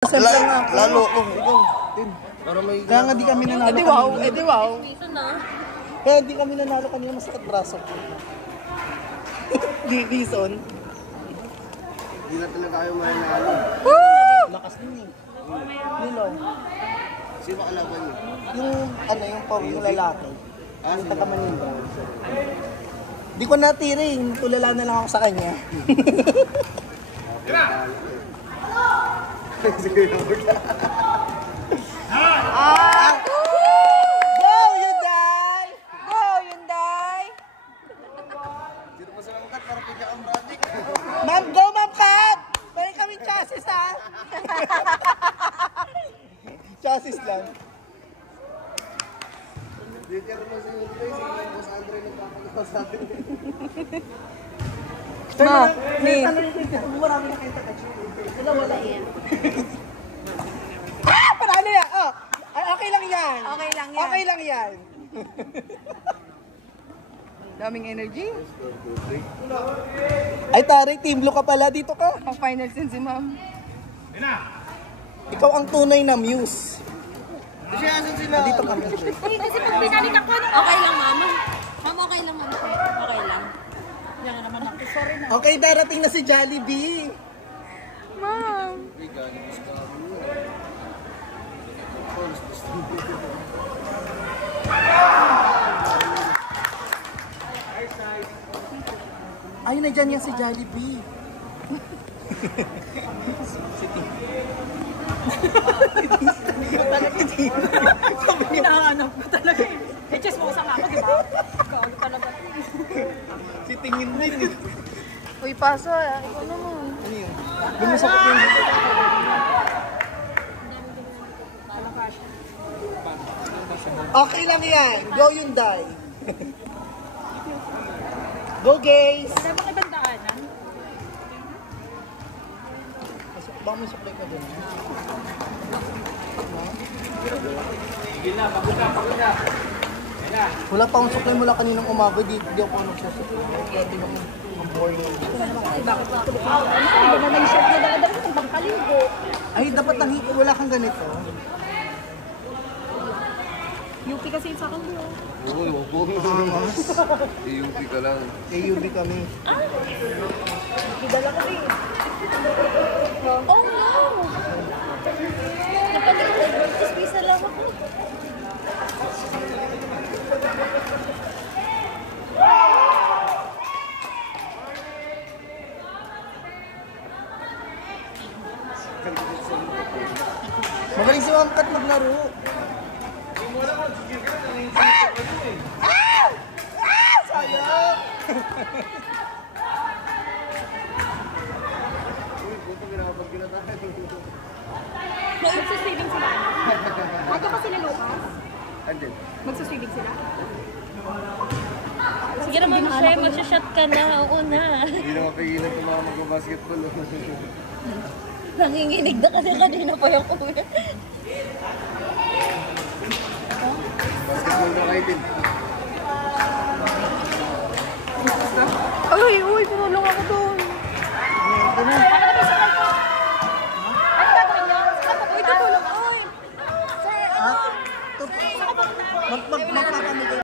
Lalo ko, ikaw, din. Para may... Kaya nga di kami nanalo kanina. Edi wow. Kaya di kami nanalo kanina, masakit braso ko. Di, Bison. Hindi na talaga kayo manalo. Woo! Lakas din eh. Nilo. Sino kalaban niyo? Yung lalaki. Yung taga Manila. Di ko natiring, tulala na lang ako sa kanya. Go, Hyundai! Go, Hyundai! Dito pa sa mga para pwede kang project. Ma'am, go, Ma'am Pat! Balik kami chassis, ha? Chassis lang. Dito mo sa Hyundai, si Boss Andre nagpapagawa sa atin. Ma, ni. Marami na kayo taga. Wala yan. Parano yan? Oh, okay lang yan. Okay lang yan. Okay lang yan. Daming energy. Ay, Tari, Team Blue ka pala. Dito ka. Ang final sin si Ma'am. Ikaw ang tunay na muse. Dito kami. Kasi pag binalik ako, okay lang, Mama. Ma'am, okay lang, Ma'am. Okay lang. Yan nga naman ako. Sorry na. Okay, darating na si Jollibee. Ma'am. Ay, nandiyan yan si Jollibee. Hinahanap ko talaga eh. HS mo sa ako, di ba? Gaano talaga. Si Tingin din eh. Uy, paso, ikaw naman. Ano yun? Lumusok ko yung dito. Okay lang yan. Go Hyundai. Go guys. Wala bang ibang daanan? Baka may supply ka dun. Wala pa akong supply mula kaninang umaga. Di ako nagsusupply. Kaya din ako ang-boring. Bakit ba ako? Ano ba naman shot na daladala ng pangkaligo? Ay, dapat wala kang ganito. UP kasi sa akin yun. Oo, wag mo. AUP ka lang. AUB kami. Idala ko eh. Oh no! Napatikot ay versus visa lang ako. Magaling si Ma'am Kat maglaro. Sayang! Magsuswimming sila. Aga pa sila Lucas? Andyan. Magsuswimming sila? Sige naman, Shay, magsashot ka na. Oo na. Hindi na mapigilan kung mga mag-basketball. Nanginginig na kasi kanina pa yung kuya. Basketball na kayo din. Ay, uy, pinulong ako doon. Uy, tutulong. Uy! Magpapamigay